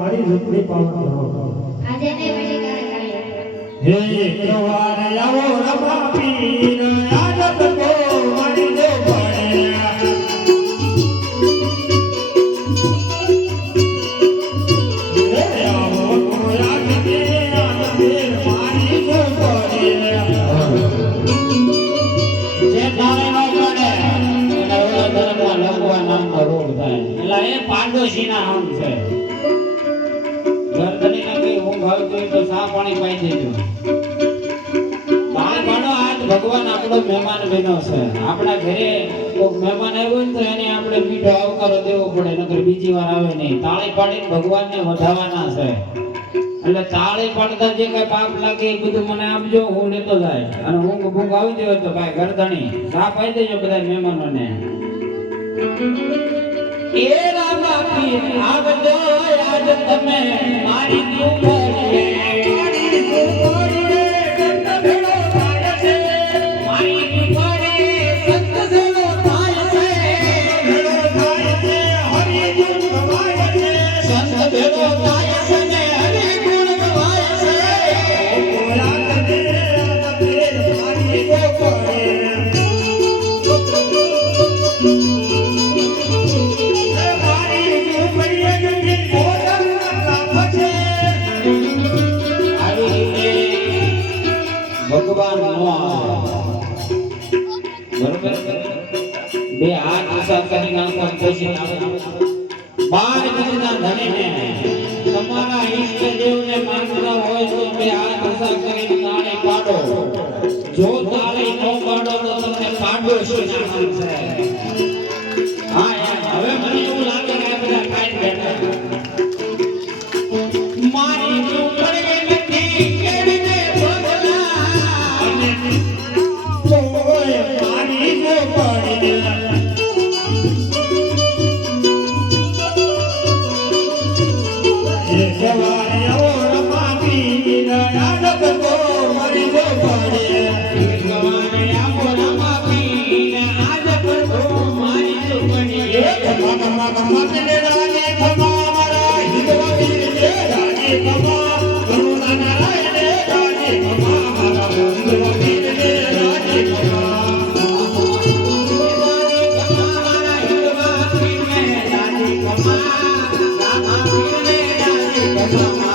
મારી ઝૂંપડી પાવન કરો આજે ને પછી કાર્ય હે એકવાર આવો રમા પીર આદત કો મારી દો પડ્યા હે આવો યાદ કે મારી દો પડ્યા જે તારે ન પડે એના ધર્મમાં લખવા નામનો રોગ થાય એટલે એ પાડોશીના આમ છે ગરદની નકી ઊંઘ આવતી હોય તો સા પાણી પાઈ દેજો પાણી પાડો આજ ભગવાન આપણો મહેમાન બન્યો છે આપણા ઘરે કોઈ મહેમાન આવ્યો ને તો એને આપણે મીઠો આવકારો દેવો પડે નકર બીજી વાર આવે નહીં તાળી પાડીને ભગવાનને વધાવવાના છે એટલે તાળી પાડતા જે કઈ પાપ લાગે એ બધું મને આપજો હું લેતો જાય અને ઊંઘ ભૂંઘ આવી જાય તો ભાઈ ગરદણી સા પાઈ દેજો બધા મહેમાનોને એ રામા પીર આવજો આજ તમે મારી કુંવરીએ મારી કુંવરીએ સંત ભેળો થાય છે મારી કુંવરીએ સંત ભેળો થાય છે ભેળો થાય છે હરિ ગુણ ગવાય છે સંત ભેળો થાય છે ને હરિ ગુણ ગવાય છે ઓલા કરે મારી કુંવરીએ ભગવાન નો બરોબર બે હાથ ઉષા કરી નાખો પછી બાર દિનના ધણીને તમારા ઈષ્ટ દેવને માંગતા હોય તો બે હાથ ઉષા કરીને તાળી પાડો જો તાળી ન પાડો તો તમને પાડો શું નામ છે હા યાર હવે મને એવું લાગે કે આ બધા ખાઈ બેઠા મારી કુંવરી નથી કેડીને Come on.